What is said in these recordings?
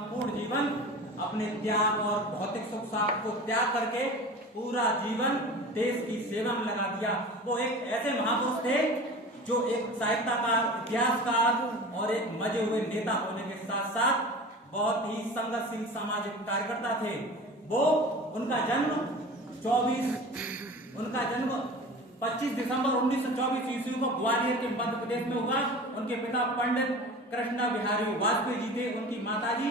संपूर्ण जीवन अपने त्याग और भौतिक सुख साख को त्याग करके पूरा जीवन देश की सेवा में लगा दिया। वो एक ऐसे महापुरुष थे जो एक साहित्यकार, इतिहासकार और एक मजे हुए नेता होने के साथ साथ बहुत ही संघर्षशील सामाजिक कार्यकर्ता थे। वो उनका जन्म 25 दिसंबर 1924 ईस्वी को ग्वालियर के मध्य प्रदेश में हुआ। उनके पिता पंडित कृष्णा बिहारी वाजपेयी जी थे। उनकी माताजी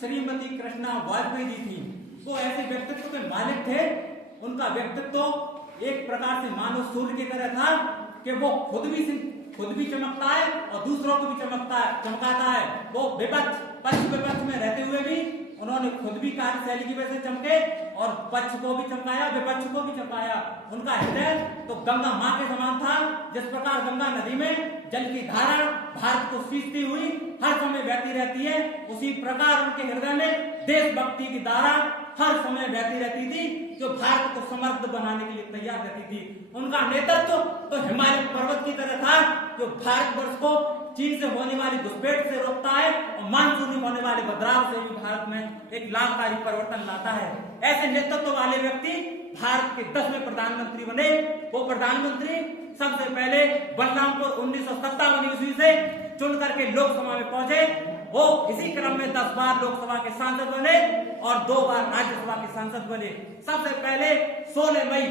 श्रीमती कृष्णा वाजपेयी जी थी। वो ऐसे व्यक्तित्व के मालिक थे। उनका व्यक्तित्व एक प्रकार से मानव सूर्य की तरह था कि वो खुद भी चमकता है और दूसरों को भी चमकाता है। वो पक्ष विपक्ष में रहते हुए भी उन्होंने खुद भी कार्यशैली की वजह से चमके और पक्ष को भी चमकाया, विपक्ष को भी चमकाया। उनका हृदय तो गंगा मां के समान था। जिस प्रकार गंगा नदी में जल की धारा भारत को सींचती हुई हर समय बहती रहती है, उसी प्रकार उनके हृदय में देशभक्ति की धारा हर समय बहती रहती थी, जो भारत को समृद्ध बनाने के लिए तैयार रहती थी। उनका नेतृत्व तो हिमालय पर्वत की तरह था, जो भारतवर्ष को चीन से होने वाली घुसपैठ से रोकता है और मानसूनी होने वाले बदलाव से भी भारत में एक लाभकारी परिवर्तन लाता है। ऐसे नेतृत्व वाले व्यक्ति भारत के 10वें प्रधानमंत्री बने। वो प्रधानमंत्री सबसे पहले बलरामपुर 1957 ईस्वी से चुन करके लोकसभा में पहुंचे। वो इसी क्रम में 10 बार लोकसभा के सांसद बने और 2 बार राज्यसभा के सांसद बने। सबसे पहले 16 मई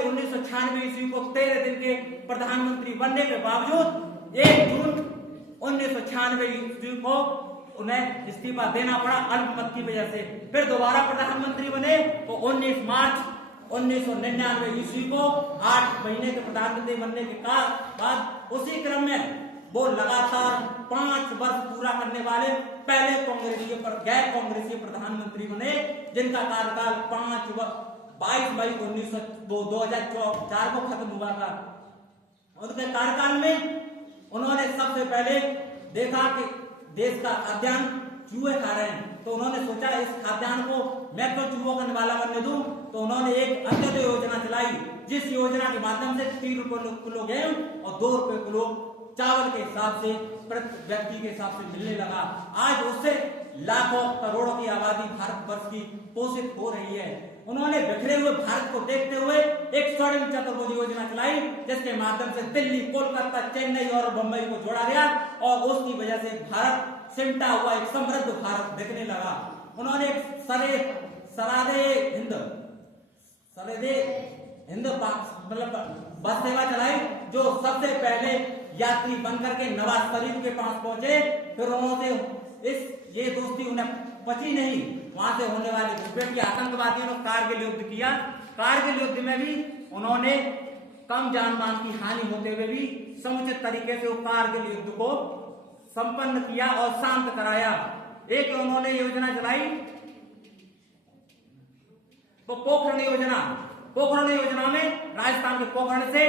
1996 ईस्वी को 13 दिन के प्रधानमंत्री बनने के बावजूद 1 जून 1996 ईस्वी को उन्हें इस्तीफा देना पड़ा अल्पमत की वजह से। फिर दोबारा प्रधानमंत्री बने तो 19 मार्च 1999 ईस्वी को 8 महीने के प्रधानमंत्री बनने के बाद उसी क्रम में वो लगातार 5 वर्ष पूरा करने वाले पहले गैर कांग्रेसी प्रधानमंत्री बने, जिनका कार्यकाल 22 मई 2004 को खत्म हुआ था। उनके कार्यकाल में उन्होंने सबसे पहले देखा कि देश का खाद्यान्न चूहे खा रहे हैं, तो उन्होंने सोचा इस खाद्यान्न को मैं क्यों चूहों का निवाला बनने दूं। तो उन्होंने एक अंत्योदय योजना चलाई, जिस योजना के माध्यम से 3 रुपए किलो गेहूं और 2 रुपए किलो चावल के हिसाब से प्रति व्यक्ति के हिसाब से मिलने लगा। आज उससे लाखों करोड़ों की आबादी भारतवर्ष की पोषित हो रही है। उन्होंने बिखरे हुए भारत को देखते हुए एक स्वर्णिम चतुर्भुज योजना चलाई, जिसके माध्यम से दिल्ली, कोलकाता, चेन्नई और मुंबई को जोड़ा गया और उसकी वजह से भारत सिमटा हुआ एक समृद्ध भारत दिखने लगा। उन्होंने सरादे हिंद मतलब बस सेवा चलाई, जो सबसे पहले यात्री बनकर के नवाज शरीफ के पास पहुंचे। फिर उन्होंने ये दोस्ती उन्हें पची नहीं। वहां से होने वाले घुसपैठ के आतंकवादियों ने कारगिल युद्ध किया। कारगिल युद्ध में भी उन्होंने कम जान मान की हानि होते हुए भी समुचित तरीके से वो कारगिल युद्ध को संपन्न किया और शांत कराया। एक उन्होंने योजना चलाई तो पोखरण योजना में राजस्थान के पोखरण से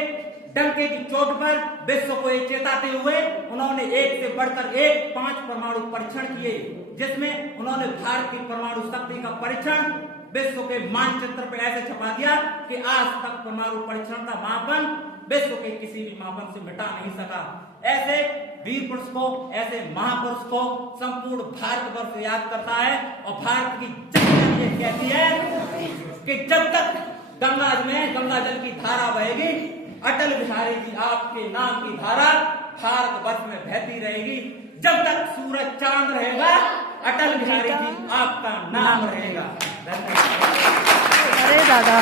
डंके की चोट पर विश्व को चेताते हुए उन्होंने एक से बढ़कर एक 5 परमाणु परीक्षण किए, जिसमें उन्होंने भारत की परमाणु शक्ति का परीक्षण विश्व के मानचित्र पर ऐसे छपा दिया कि आज तक परमाणु परीक्षण का मापन विश्व के किसी भी मापन से मिटा नहीं सका। ऐसे वीर पुरुष को, ऐसे महापुरुष को संपूर्ण भारतवर्ष याद करता है और भारत की जनता ये कहती है कि जब तक गंगा जल की धारा बहेगी, अटल बिहारी जी आपके नाम की धारा भारतवर्ष में बहती रहेगी। जब तक सूरज चांद रहेगा, अटल बिहारी जी आपका नाम रहेगा। अरे दादा।